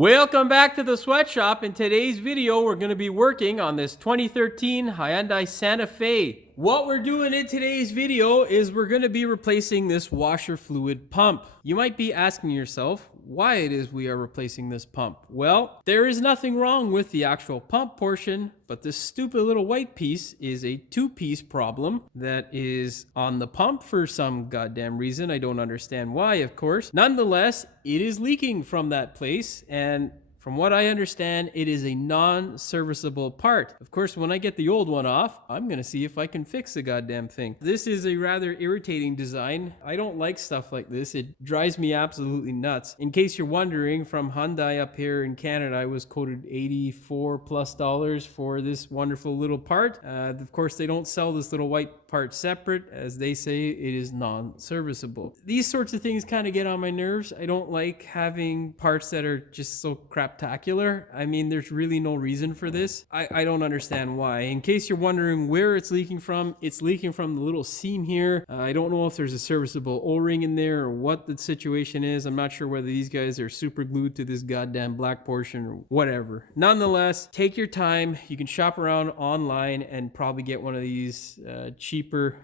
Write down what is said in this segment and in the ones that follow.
Welcome back to the sweatshop. In today's video, we're going to be working on this 2013 Hyundai Santa Fe. What we're doing in today's video is we're going to be replacing this washer fluid pump. You might be asking yourself why it is we are replacing this pump. Well, there is nothing wrong with the actual pump portion, but this stupid little white piece is a two-piece problem that is on the pump for some goddamn reason. I don't understand why, of course. Nonetheless, it is leaking from that place, and from what I understand, it is a non-serviceable part. Of course, when I get the old one off, I'm gonna see if I can fix the goddamn thing. This is a rather irritating design. I don't like stuff like this. It drives me absolutely nuts. In case you're wondering, from Hyundai up here in Canada, I was quoted $84+ for this wonderful little part. Of course, they don't sell this little white part separate. As they say, it is non-serviceable. These sorts of things kind of get on my nerves. I don't like having parts that are just so craptacular. I mean, there's really no reason for this. I don't understand why. In case you're wondering where it's leaking from the little seam here. I don't know if there's a serviceable O-ring in there or what the situation is. I'm not sure whether these guys are super glued to this goddamn black portion or whatever. Nonetheless, take your time. You can shop around online and probably get one of these cheaper.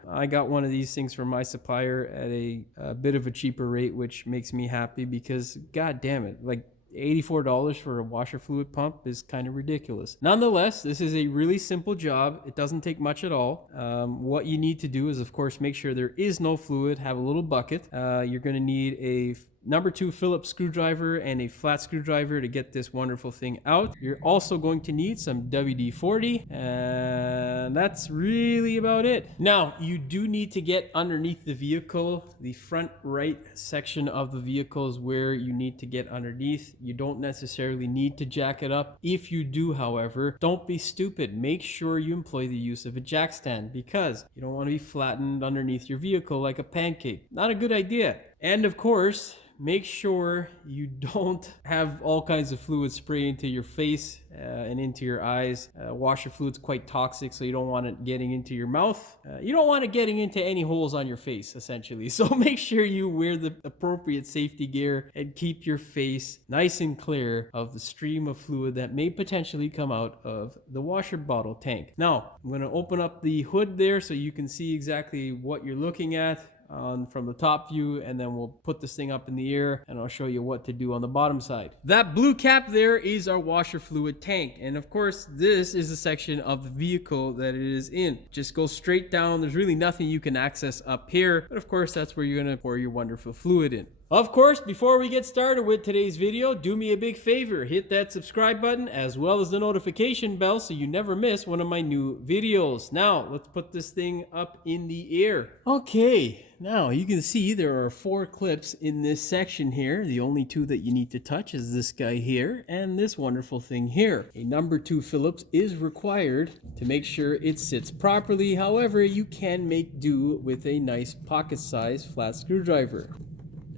I got one of these things from my supplier at a bit of a cheaper rate, which makes me happy because god damn it, like $84 for a washer fluid pump is kind of ridiculous. Nonetheless, this is a really simple job. It doesn't take much at all. What you need to do is, of course, make sure there is no fluid. Have a little bucket. You're going to need a number 2 Phillips screwdriver and a flat screwdriver to get this wonderful thing out. You're also going to need some WD-40, and that's really about it. Now, you do need to get underneath the vehicle. The front right section of the vehicle is where you need to get underneath. You don't necessarily need to jack it up. If you do, however, don't be stupid. Make sure you employ the use of a jack stand because you don't want to be flattened underneath your vehicle like a pancake. Not a good idea. And of course, make sure you don't have all kinds of fluid spray into your face and into your eyes. Washer fluid's quite toxic, so you don't want it getting into your mouth. You don't want it getting into any holes on your face, essentially. So make sure you wear the appropriate safety gear and keep your face nice and clear of the stream of fluid that may potentially come out of the washer bottle tank. Now, I'm going to open up the hood there so you can see exactly what you're looking at from the top view, and then we'll put this thing up in the air and I'll show you what to do on the bottom side. That blue cap there is our washer fluid tank, and of course this is the section of the vehicle that it is in. Just go straight down. There's really nothing you can access up here, but of course that's where you're gonna pour your wonderful fluid in. Of course, before we get started with today's video, do me a big favor, hit that subscribe button as well as the notification bell so you never miss one of my new videos. Now, let's put this thing up in the air. Okay, now you can see there are 4 clips in this section here. The only 2 that you need to touch is this guy here and this wonderful thing here. A number 2 Phillips is required to make sure it sits properly. However, you can make do with a nice pocket-sized flat screwdriver.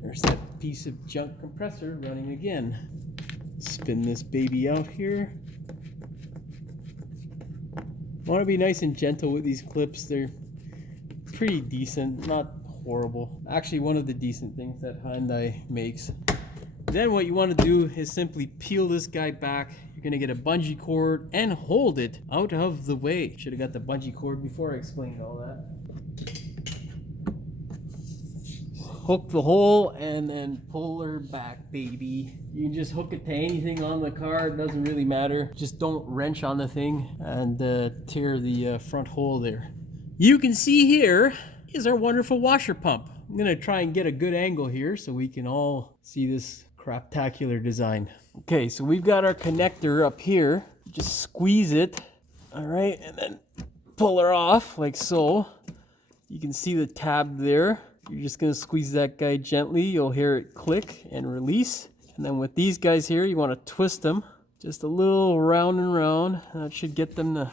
There's that piece of junk compressor running again. Spin this baby out here. Want to be nice and gentle with these clips. They're pretty decent, not horrible. Actually, one of the decent things that Hyundai makes. Then what you want to do is simply peel this guy back. You're going to get a bungee cord and hold it out of the way. Should have got the bungee cord before I explained all that. Hook the hole and then pull her back, baby. You can just hook it to anything on the car. It doesn't really matter. Just don't wrench on the thing and tear the front hole there. You can see here is our wonderful washer pump. I'm going to try and get a good angle here so we can all see this craptacular design. Okay, so we've got our connector up here. Just squeeze it, all right, and then pull her off like so. You can see the tab there. You're just going to squeeze that guy gently. You'll hear it click and release. And then with these guys here, you want to twist them just a little round and round. That should get them to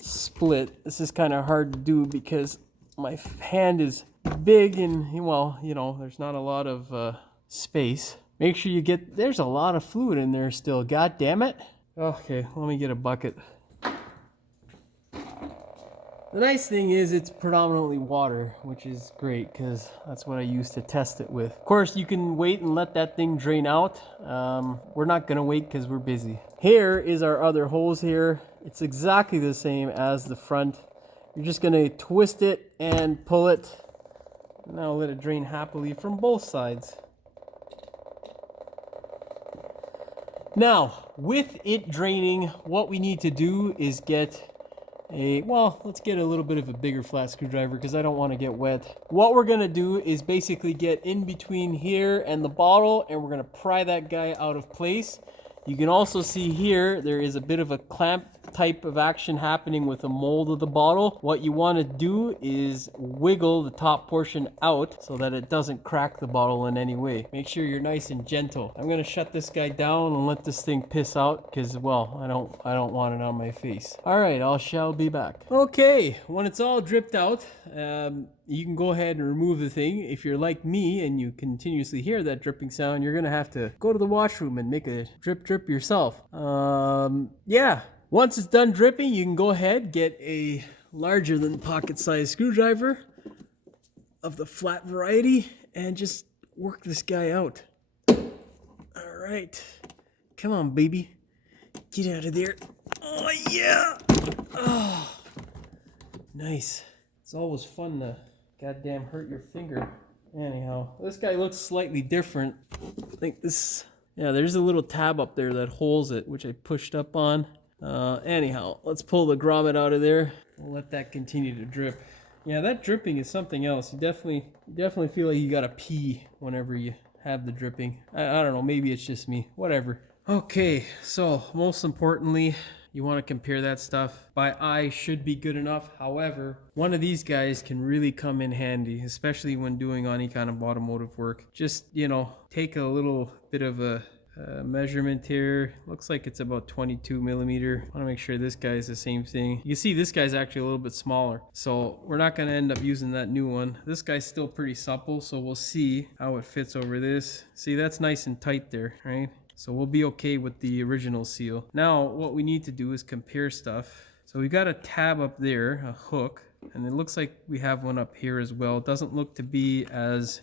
split. This is kind of hard to do because my hand is big and, well, you know, there's not a lot of space. Make sure you get, there's a lot of fluid in there still. God damn it. Okay, let me get a bucket. The nice thing is it's predominantly water, which is great because that's what I used to test it with. Of course, you can wait and let that thing drain out. We're not gonna wait because we're busy. Here is our other hose here. It's exactly the same as the front. You're just gonna twist it and pull it. Now let it drain happily from both sides. Now, with it draining, what we need to do is get let's get a little bit of a bigger flat screwdriver because I don't want to get wet. What we're going to do is basically get in between here and the bottle, and we're going to pry that guy out of place. You can also see here, there is a bit of a clamp type of action happening with the mold of the bottle. What you want to do is wiggle the top portion out so that it doesn't crack the bottle in any way. Make sure you're nice and gentle. I'm going to shut this guy down and let this thing piss out because, well, I don't want it on my face. All right, I shall be back. Okay, when it's all dripped out, you can go ahead and remove the thing. If you're like me and you continuously hear that dripping sound, you're gonna have to go to the washroom and make a drip yourself. Yeah, once it's done dripping, you can go ahead, get a larger than pocket sized screwdriver of the flat variety and just work this guy out. All right, come on, baby, get out of there. Oh yeah. Oh, nice. It's always fun to goddamn hurt your finger. Anyhow, this guy looks slightly different. I think this, yeah, there's a little tab up there that holds it, which I pushed up on. Anyhow, let's pull the grommet out of there. We'll let that continue to drip. Yeah, that dripping is something else. You definitely feel like you gotta pee whenever you have the dripping. I don't know, maybe it's just me. Whatever. Okay, so most importantly, you want to compare that stuff. By eye should be good enough. However, one of these guys can really come in handy, especially when doing any kind of automotive work. Just, you know, take a little bit of a measurement here. Looks like it's about 22 millimeter. I want to make sure this guy is the same thing. You can see this guy's actually a little bit smaller. So we're not going to end up using that new one. This guy's still pretty supple, so we'll see how it fits over this. See, that's nice and tight there, right? So we'll be okay with the original seal. Now, what we need to do is compare stuff. So we've got a tab up there, a hook, and it looks like we have one up here as well. It doesn't look to be as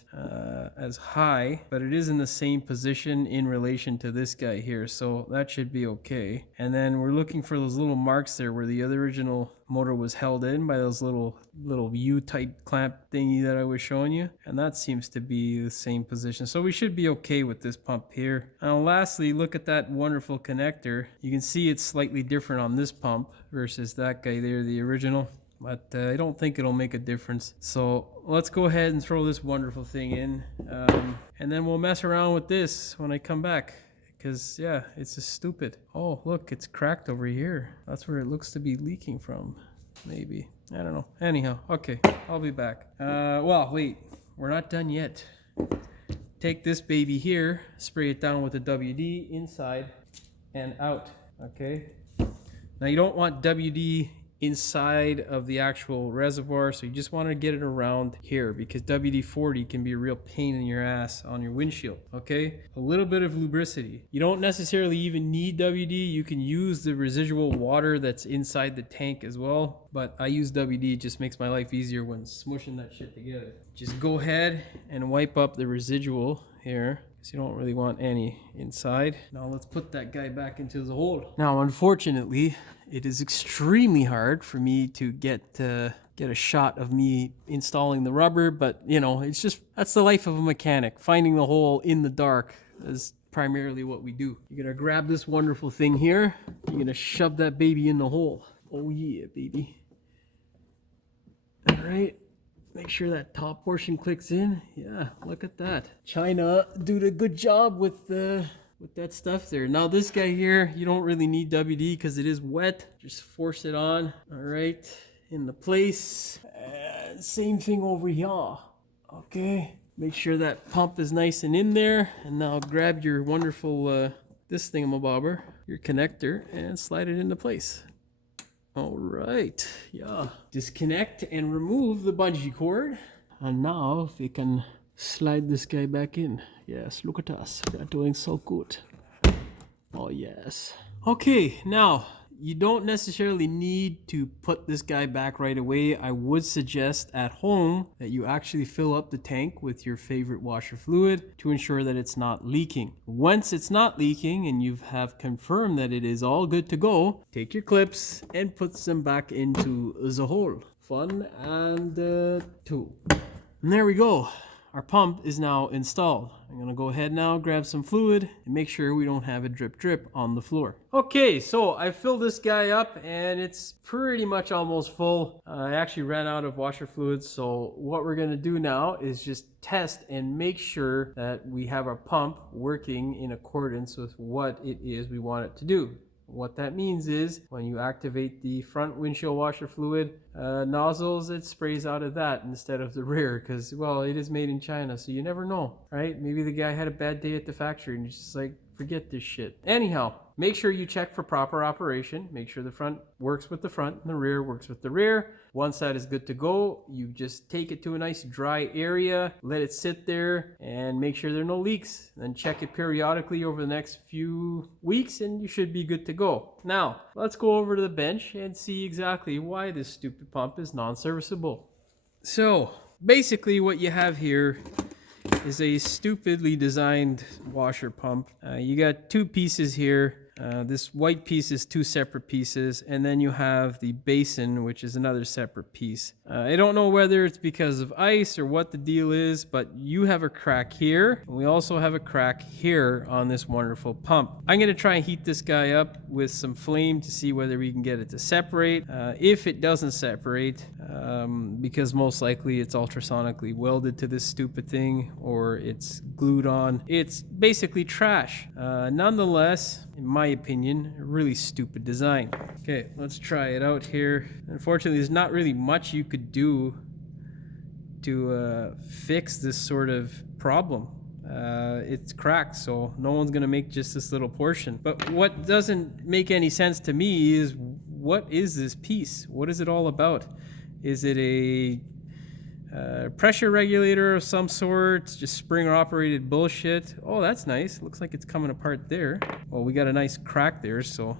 high, but it is in the same position in relation to this guy here. So that should be okay. And then we're looking for those little marks there where the other original motor was held in by those little U-type clamp thingy that I was showing you. And that seems to be the same position. So we should be okay with this pump here. Now lastly, look at that wonderful connector. You can see it's slightly different on this pump versus that guy there, the original. But I don't think it'll make a difference. So let's go ahead and throw this wonderful thing in. And then we'll mess around with this when I come back. Because, yeah, it's just stupid. Oh, look, it's cracked over here. That's where it looks to be leaking from. Maybe. I don't know. Anyhow, okay, I'll be back. Well, wait, we're not done yet. Take this baby here, spray it down with the WD inside and out, okay? Now, you don't want WD inside of the actual reservoir, so you just want to get it around here because WD-40 can be a real pain in your ass on your windshield. Okay, a little bit of lubricity. You don't necessarily even need WD. You can use the residual water that's inside the tank as well, but I use WD. It just makes my life easier when smushing that shit together. Just go ahead and wipe up the residual here, because you don't really want any inside. Now let's put that guy back into the hole. Now, unfortunately, it is extremely hard for me to get a shot of me installing the rubber, but you know, it's just, that's the life of a mechanic. Finding the hole in the dark is primarily what we do. You're gonna grab this wonderful thing here. You're gonna shove that baby in the hole. Oh yeah, baby. All right. Make sure that top portion clicks in. Yeah, look at that. China did a good job with that stuff there. Now this guy here, you don't really need WD because it is wet. Just force it on. All right, into place. Same thing over here. Okay, make sure that pump is nice and in there. And now grab your wonderful this thingamabobber, your connector, and slide it into place. All right, yeah. Disconnect and remove the bungee cord. And now if we can slide this guy back in. Yes, look at us. We are doing so good. Oh, yes. Okay, now you don't necessarily need to put this guy back right away. I would suggest at home that you actually fill up the tank with your favorite washer fluid to ensure that it's not leaking. Once it's not leaking and you have confirmed that it is all good to go, take your clips and put them back into the hole. Fun and tool. And there we go. Our pump is now installed. I'm gonna go ahead now, grab some fluid, and make sure we don't have a drip on the floor. Okay, so I filled this guy up and it's pretty much almost full. I actually ran out of washer fluid, so what we're gonna do now is just test and make sure that we have our pump working in accordance with what it is we want it to do. What that means is when you activate the front windshield washer fluid nozzles, it sprays out of that instead of the rear because, well, it is made in China, so you never know, right? Maybe the guy had a bad day at the factory and you're just like, forget this shit. Anyhow, make sure you check for proper operation. Make sure the front works with the front and the rear works with the rear. Once that is good to go, you just take it to a nice dry area, let it sit there, and make sure there are no leaks. Then check it periodically over the next few weeks, and you should be good to go. Now, let's go over to the bench and see exactly why this stupid pump is non-serviceable. So, basically what you have here is a stupidly designed washer pump. You got two pieces here. This white piece is two separate pieces, and then you have the basin, which is another separate piece. I don't know whether it's because of ice or what the deal is, but you have a crack here, and we also have a crack here on this wonderful pump. I'm going to try and heat this guy up with some flame to see whether we can get it to separate. If it doesn't separate, because most likely it's ultrasonically welded to this stupid thing, or it's glued on, it's basically trash. Nonetheless, in my opinion, a really stupid design. Okay, let's try it out here. Unfortunately, there's not really much you could do to fix this sort of problem. It's cracked, so no one's gonna make just this little portion. But what doesn't make any sense to me is, what is this piece? What is it all about? Is it a pressure regulator of some sort? Just Springer operated bullshit? Oh, that's nice. Looks like it's coming apart there. Well, we got a nice crack there, so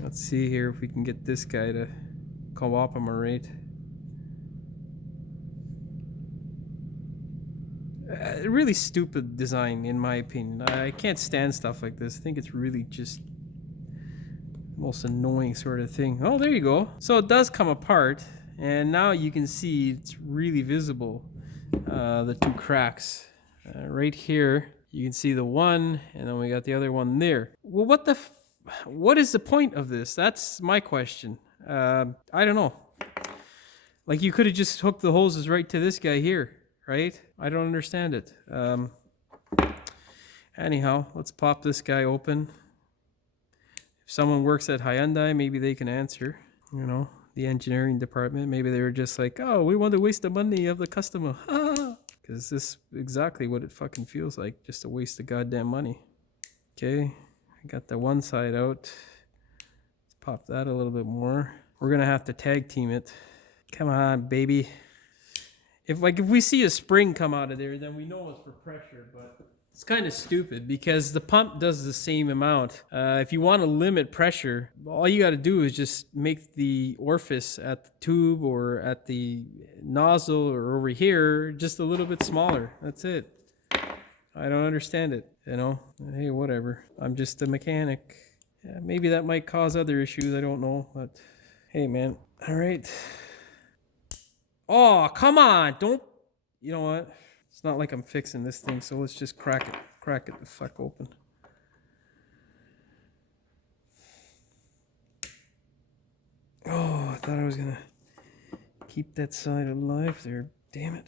let's see here if we can get this guy to cooperate. Really stupid design, in my opinion. I can't stand stuff like this. I think it's really just the most annoying sort of thing. Oh, there you go. So it does come apart. And now you can see it's really visible, the two cracks. Right here, you can see the one, and then we got the other one there. Well, what is the point of this? That's my question. I don't know. Like, you could have just hooked the hoses right to this guy here, right? I don't understand it. Anyhow, let's pop this guy open. If someone works at Hyundai, maybe they can answer, you know. The engineering department, maybe they were just like, oh, we want to waste the money of the customer. Because this is exactly what it fucking feels like, just a waste of goddamn money. Okay, I got the one side out. Let's pop that a little bit more. We're gonna have to tag team it. Come on, baby. If we see a spring come out of there, then we know it's for pressure, but it's kind of stupid because the pump does the same amount. If you want to limit pressure, all you got to do is just make the orifice at the tube or at the nozzle or over here just a little bit smaller. That's it. I don't understand it, you know. Hey, whatever. I'm just a mechanic. Yeah, maybe that might cause other issues. I don't know, but hey, man. All right. Oh, come on. Don't. You know what? It's not like I'm fixing this thing, so let's just crack it the fuck open. Oh, I thought I was gonna keep that side alive there. Damn it.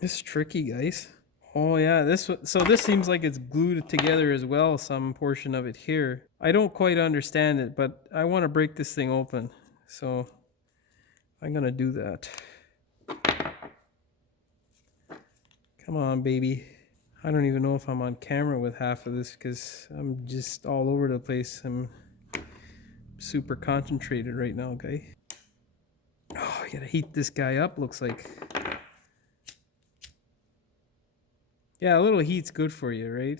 This is tricky, guys. Oh yeah, so this seems like it's glued together as well, some portion of it here. I don't quite understand it, but I want to break this thing open. So I'm gonna do that. Come on, baby. I don't even know if I'm on camera with half of this because I'm just all over the place. I'm super concentrated right now, guy. Oh, I gotta heat this guy up, looks like. Yeah, a little heat's good for you, right?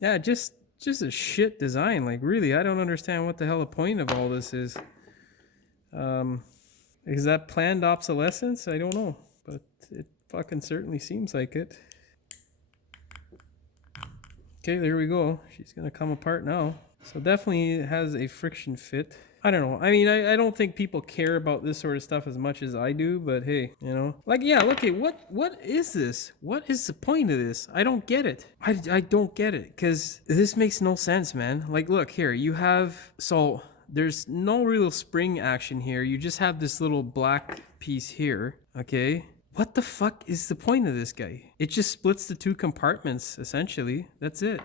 Yeah, just a shit design. Like, really, I don't understand what the hell the point of all this is. Is that planned obsolescence? I don't know, but it fucking certainly seems like it. Okay, there we go. She's gonna come apart now. So definitely has a friction fit. I don't know. I mean, I don't think people care about this sort of stuff as much as I do, but hey, you know. Like, yeah, look at what is this? What is the point of this? I don't get it. I don't get it, because this makes no sense, man. Like, look, here, you have, so there's no real spring action here. You just have this little black piece here, okay? What the fuck is the point of this guy? It just splits the two compartments, essentially. That's it.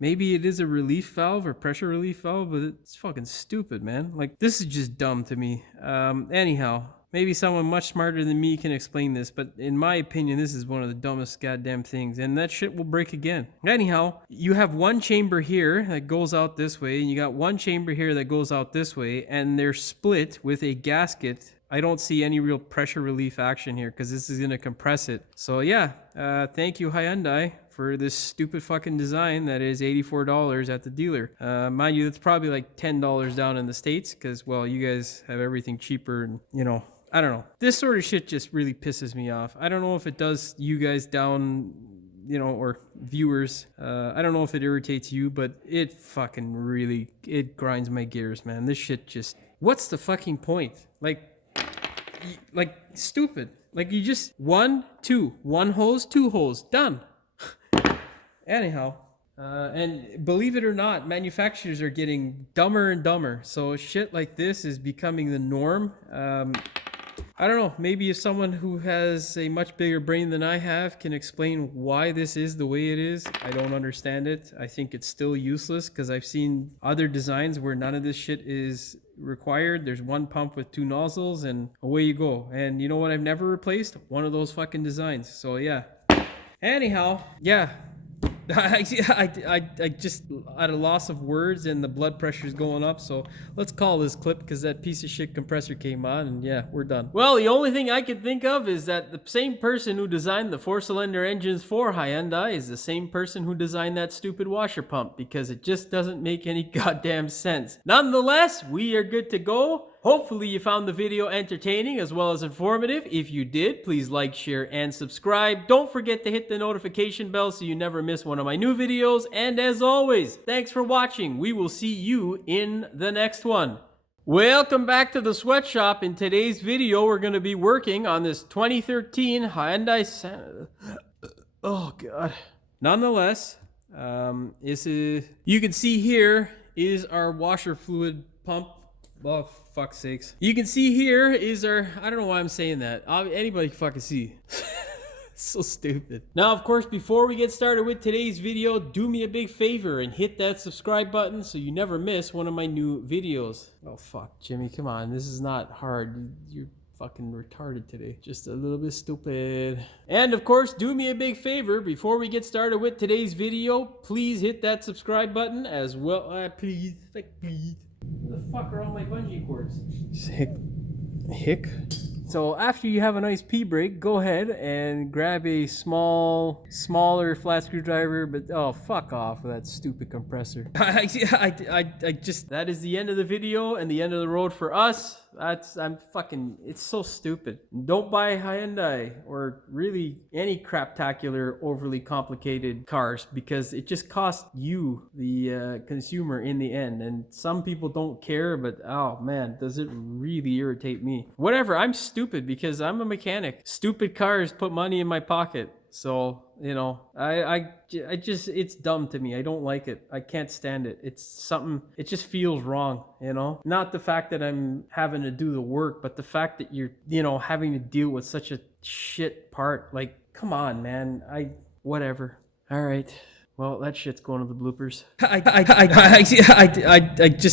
Maybe it is a relief valve or pressure relief valve, but it's fucking stupid, man. Like, this is just dumb to me. Anyhow, maybe someone much smarter than me can explain this, but in my opinion, this is one of the dumbest goddamn things, and that shit will break again. Anyhow, you have one chamber here that goes out this way, and you got one chamber here that goes out this way, and they're split with a gasket. I don't see any real pressure relief action here because this is going to compress it. So yeah, thank you Hyundai for this stupid fucking design that is $84 at the dealer. Mind you, that's probably like $10 down in the States because, well, you guys have everything cheaper and, you know, I don't know. This sort of shit just really pisses me off. I don't know if it does you guys down, you know, or viewers. I don't know if it irritates you, but it fucking really, it grinds my gears, man. This shit just, what's the fucking point? Like stupid. Like, you just one hose, two hose, done. Anyhow, and believe it or not, manufacturers are getting dumber and dumber. So shit like this is becoming the norm. I don't know, maybe if someone who has a much bigger brain than I have can explain why this is the way it is. I don't understand it. I think it's still useless because I've seen other designs where none of this shit is required. There's one pump with two nozzles and away you go. And you know what I've never replaced? One of those fucking designs. So yeah. Anyhow, yeah. I just at a loss of words and the blood pressure is going up, so let's call this clip because that piece of shit compressor came on and yeah, we're done. Well, the only thing I can think of is that the same person who designed the 4-cylinder engines for Hyundai is the same person who designed that stupid washer pump because it just doesn't make any goddamn sense. Nonetheless, we are good to go. Hopefully you found the video entertaining as well as informative. If you did, please like, share, and subscribe. Don't forget to hit the notification bell so you never miss one of my new videos. And as always, thanks for watching. We will see you in the next one. Welcome back to the sweatshop. In today's video, we're going to be working on this 2013 Hyundai Santa. Oh, God. Nonetheless, you can see here is our washer fluid pump. Oh, fuck's sakes. You can see here is our, I don't know why I'm saying that. Anybody can fucking see. So stupid. Now, of course, before we get started with today's video, do me a big favor and hit that subscribe button so you never miss one of my new videos. Oh, fuck, Jimmy, come on. This is not hard. You're fucking retarded today. Just a little bit stupid. And of course, do me a big favor before we get started with today's video. Please hit that subscribe button as well. Please. Where the fuck are all my bungee cords? Hick. So after you have a nice pee break, go ahead and grab a smaller flat screwdriver, but oh, fuck off with that stupid compressor. I just, that is the end of the video and the end of the road for us. It's so stupid. Don't buy Hyundai or really any craptacular, overly complicated cars because it just costs you, the consumer, in the end. And some people don't care, but oh man, does it really irritate me. Whatever, I'm stupid because I'm a mechanic. Stupid cars put money in my pocket. So, you know, I just, it's dumb to me. I don't like it. I can't stand it. It's something, it just feels wrong, you know? Not the fact that I'm having to do the work, but the fact that you're, you know, having to deal with such a shit part. Like, come on, man. Whatever. All right. Well, that shit's going to the bloopers. I just